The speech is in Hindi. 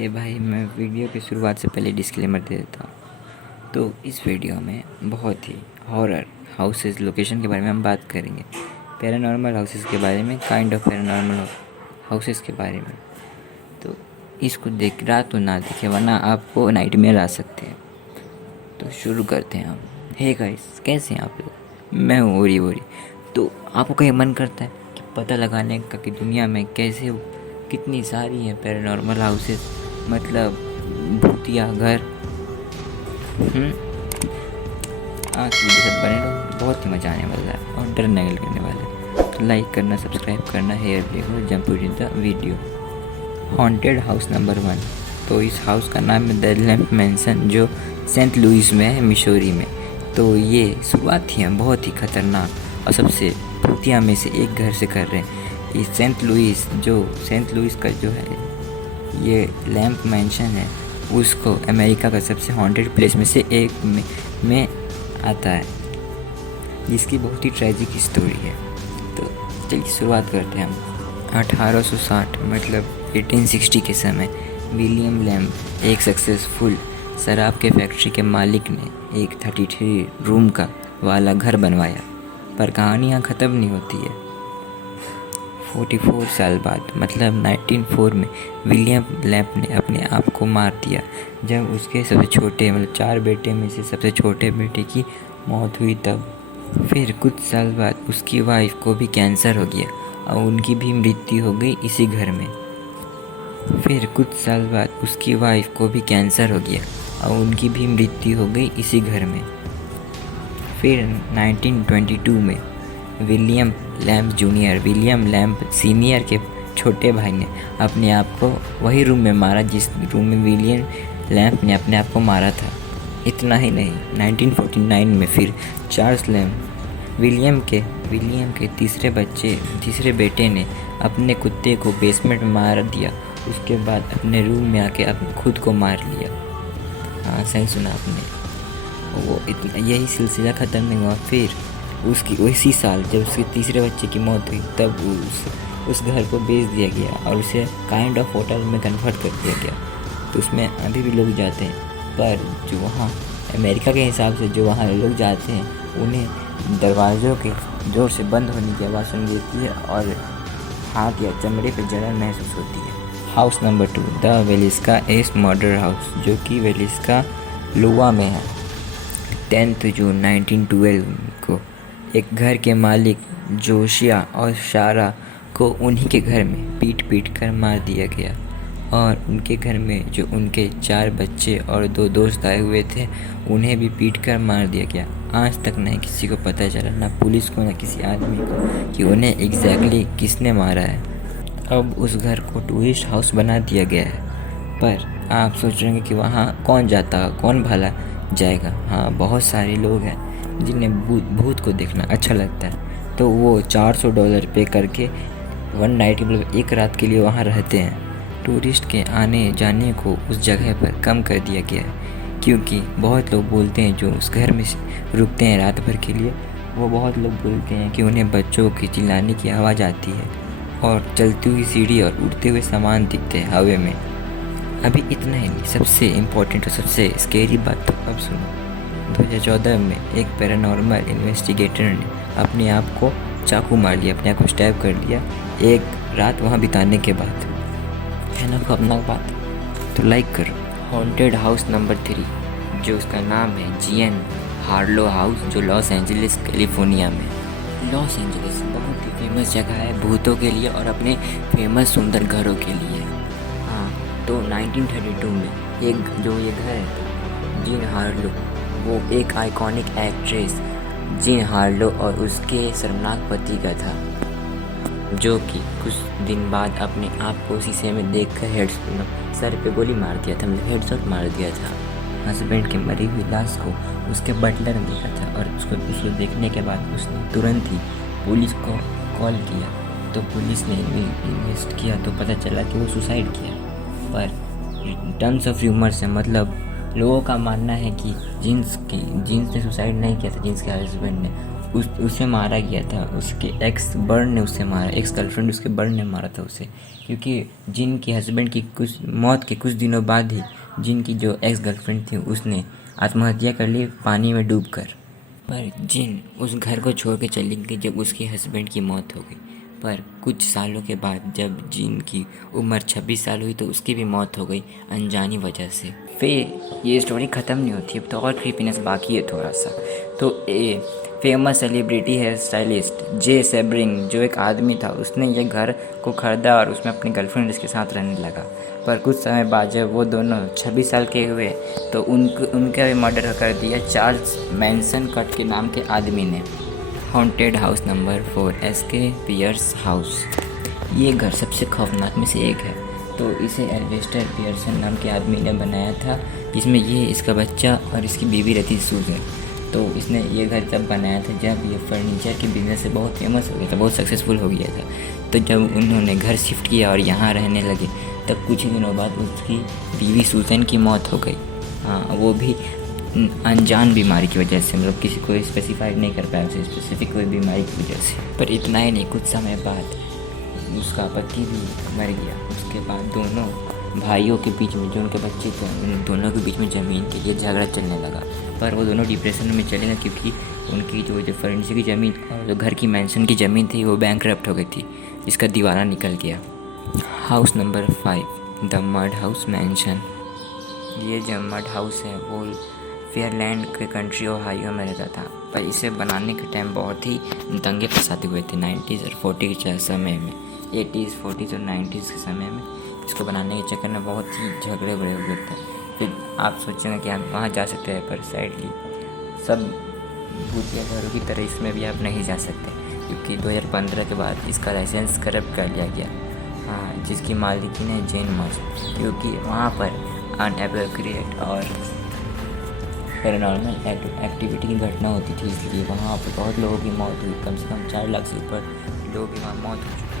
अरे भाई, मैं वीडियो की शुरुआत से पहले डिस्क्लेमर दे देता हूँ। तो इस वीडियो में बहुत ही हॉरर हाउसेस लोकेशन के बारे में हम बात करेंगे, पैरानॉर्मल हाउसेस के बारे में, काइंड ऑफ पैरानॉर्मल हाउसेस के बारे में। तो इसको देख रात तो ना देखे, वरना आपको नाइटमेयर आ सकते हैं। तो शुरू करते हैं हम। हे गाइस, कैसे हैं आप लोग? मैं हूँ ओरी। तो आपको कहीं मन करता है कि पता लगाने का कि दुनिया में कैसे कितनी सारी हैं पैरानॉर्मल हाउसेस, मतलब भूतिया घर। आज वीडियो सब बने रहो, बहुत ही मज़ा आने वाला है और डर नहीं लगने वाला है। तो लाइक करना, सब्सक्राइब करना, हेयर प्ले को jump in the video. Haunted house number 1। तो इस हाउस का नाम है द लैम्प मैंसन, जो सेंट लुइस में है, मिशोरी में। तो ये शुरुआत ही हम बहुत ही ख़तरनाक और सबसे भूतिया में से एक घर से कर रहे हैं। ये सेंट लुइस का जो है ये लैम्प मैंशन है, उसको अमेरिका का सबसे हॉन्टेड प्लेस में से एक में आता है, जिसकी बहुत ही ट्रेजिक स्टोरी है। तो चलिए शुरुआत करते हैं हम। 1860 मतलब 1860 के समय विलियम लैम्प, एक सक्सेसफुल शराब के फैक्ट्री के मालिक ने एक 33 रूम का वाला घर बनवाया। पर कहानी यहाँ ख़त्म नहीं होती है। 44 साल बाद मतलब 1904 में विलियम लैम्प ने अपने आप को मार दिया, जब उसके सबसे छोटे मतलब 4 बेटे में से सबसे छोटे बेटे की मौत हुई। तब फिर कुछ साल बाद उसकी वाइफ को भी कैंसर हो गया और उनकी भी मृत्यु हो गई इसी घर में। फिर कुछ साल बाद उसकी वाइफ को भी कैंसर हो गया और उनकी भी मृत्यु हो गई इसी घर में। फिर 1922 में विलियम लैम्प सीनियर के छोटे भाई ने अपने आप को वही रूम में मारा जिस रूम में विलियम लैम्प ने अपने आप को मारा था। इतना ही नहीं, 1949 में फिर चार्ल्स लैम्प, विलियम के तीसरे बेटे ने अपने कुत्ते को बेसमेंट में मार दिया। उसके बाद अपने रूम में आके खुद को मार लिया। हाँ, सही सुना आपने। यही सिलसिला ख़त्म नहीं हुआ। फिर उसकी उसी साल जब उसके तीसरे बच्चे की मौत हुई, तब उस घर को बेच दिया गया और उसे काइंड ऑफ होटल में कन्वर्ट कर दिया गया। तो उसमें अभी भी लोग जाते हैं, पर जो वहाँ अमेरिका के हिसाब से जो वहाँ लोग जाते हैं, उन्हें दरवाज़ों के ज़ोर से बंद होने की आवाज़ सुन देती है और हाथ या चमड़े पर जलन महसूस होती है। House number 2, the Villisca axe murder house, जो कि वेलिस्का लुआ में है। 10 जून 1912 को एक घर के मालिक जोशिया और शारा को उन्हीं के घर में पीट कर मार दिया गया और उनके घर में जो उनके 4 बच्चे और 2 दोस्त आए हुए थे, उन्हें भी पीट कर मार दिया गया। आज तक नहीं किसी को पता चला, ना पुलिस को ना किसी आदमी को, कि उन्हें एग्जैक्टली किसने मारा है। अब उस घर को टूरिस्ट हाउस बना दिया गया है। पर आप सोच रहे हैं कि वहाँ कौन जाता, कौन भला जाएगा? हाँ, बहुत सारे लोग हैं जिन्हें भूत को देखना अच्छा लगता है, तो वो $400 पे करके 1 नाइट मतलब एक रात के लिए वहाँ रहते हैं। टूरिस्ट के आने जाने को उस जगह पर कम कर दिया गया है, क्योंकि बहुत लोग बोलते हैं जो उस घर में रुकते हैं रात भर के लिए, वो बहुत लोग बोलते हैं कि उन्हें बच्चों की चिल्लाने की आवाज़ आती है और चलती हुई सीढ़ी और उड़ते हुए सामान दिखते हैं हवा में। अभी इतना ही नहीं, सबसे इम्पोर्टेंट और सबसे स्केरी बात तो अब सुनो। 2014 में एक पैरानॉर्मल इन्वेस्टिगेटर ने अपने आप को चाकू मार लिया, अपने आप को स्टैब कर लिया एक रात वहाँ बिताने के बाद। है ना अपना बात? तो लाइक करो। हॉन्टेड हाउस नंबर 3, जो उसका नाम है जीएन हार्लो हाउस, जो लॉस एंजलिस कैलिफोर्निया में। लॉस एंजलिस बहुत ही फेमस जगह है भूतों के लिए और अपने फेमस सुंदर घरों के लिए। हाँ, तो 1932 में ये घर है, जीन हार्लो, वो एक आइकॉनिक एक्ट्रेस जीन हार्लो और उसके शर्मनाक पति का था, जो कि कुछ दिन बाद अपने आप को शीशे में देखकर सर पे गोली मार दिया था, मतलब हेडशॉट मार दिया था। हस्बैंड के मरी हुई लाश को उसके बटलर ने देखा था और उसको देखने के बाद उसने तुरंत ही पुलिस को कॉल किया। तो पुलिस ने इन्वेस्ट किया तो पता चला कि वो सुसाइड किया। पर टर्म्स ऑफ र्यूमर से मतलब लोगों का मानना है कि जिन्स ने सुसाइड नहीं किया था, जिन्स के हस्बैंड ने, उसे मारा गया था, उसके एक्स बर्ड ने उसे मारा, एक्स गर्लफ्रेंड उसके बर्ड ने मारा था उसे, क्योंकि जिन की हस्बैंड की मौत के कुछ दिनों बाद ही जिन की जो एक्स गर्लफ्रेंड थी उसने आत्महत्या कर ली पानी में डूबकर। पर जिन उस घर को छोड़ के चली गई जब उसके हस्बैंड की मौत हो गई। पर कुछ सालों के बाद जब जिन की उम्र 26 साल हुई तो उसकी भी मौत हो गई अनजानी वजह से। फिर ये स्टोरी ख़त्म नहीं होती, अब तो और क्रीपीनेस बाकी है थोड़ा सा। तो famous celebrity hair stylist Jay Sebring जो एक आदमी था, उसने ये घर को ख़रीदा और उसमें अपनी गर्लफ्रेंड इसके साथ रहने लगा। पर कुछ समय बाद जब वो दोनों 26 साल के हुए तो उनका भी मर्डर कर दिया चार्ल्स मैनसन कट के नाम के आदमी ने। Haunted house number 4 S K Pierce house. ये घर सबसे खौफनाक में से एक है। तो इसे एल्वेस्टर पियर्सन नाम के आदमी ने बनाया था, जिसमें ये इसका बच्चा और इसकी बीवी रहती थी सूजन। तो इसने ये घर तब बनाया था जब ये फर्नीचर के बिजनेस से बहुत फेमस हो गया था, बहुत सक्सेसफुल हो गया था। तो जब उन्होंने घर शिफ्ट किया और यहाँ रहने लगे तब कुछ ही दिनों बाद उसकी बीवी सूजन की मौत हो गई। हाँ, वो भी अनजान बीमारी की वजह से, मतलब किसी को स्पेसिफाइड नहीं कर पाया उसे स्पेसिफिक कोई बीमारी की वजह से। पर इतना ही नहीं, कुछ समय बाद उसका पति भी मर गया। उसके बाद दोनों भाइयों के बीच में जो उनके बच्चे थे उन दोनों के बीच में ज़मीन के लिए झगड़ा चलने लगा। पर वो दोनों डिप्रेशन में चले गए क्योंकि उनकी जो फर्नीचर की ज़मीन और जो घर की मैंशन की ज़मीन थी वो बैंकरप्ट हो गई थी, जिसका दीवाना निकल गया। House number 5 the mud house mention. ये जो मड हाउस है वो फेयरलैंड के कंट्री ओहायो में रहता था। पर इसे बनाने के टाइम बहुत ही दंगे फसादे हुए थे 90s और 40 के समय में, 80s 40s और 90s के समय में। इसको बनाने के चक्कर में बहुत ही झगड़े बड़े हुए थे। फिर आप सोचेंगे कि आप वहाँ जा सकते हैं, पर सैडली सब भूतिया घरों की तरह इसमें भी आप नहीं जा सकते, क्योंकि 2015 के बाद इसका लाइसेंस करप्ट कर लिया गया। हाँ, जिसकी मालिकी है जेन मस्ट, क्योंकि वहाँ पर अनएप्रोप्रिएट और पैरानॉर्मल एक्टिविटी की घटना होती थी, इसलिए वहाँ पर बहुत लोगों की मौत हुई। कम से कम 4 लाख से ऊपर लोगों की वहाँ मौत हो चुकी है।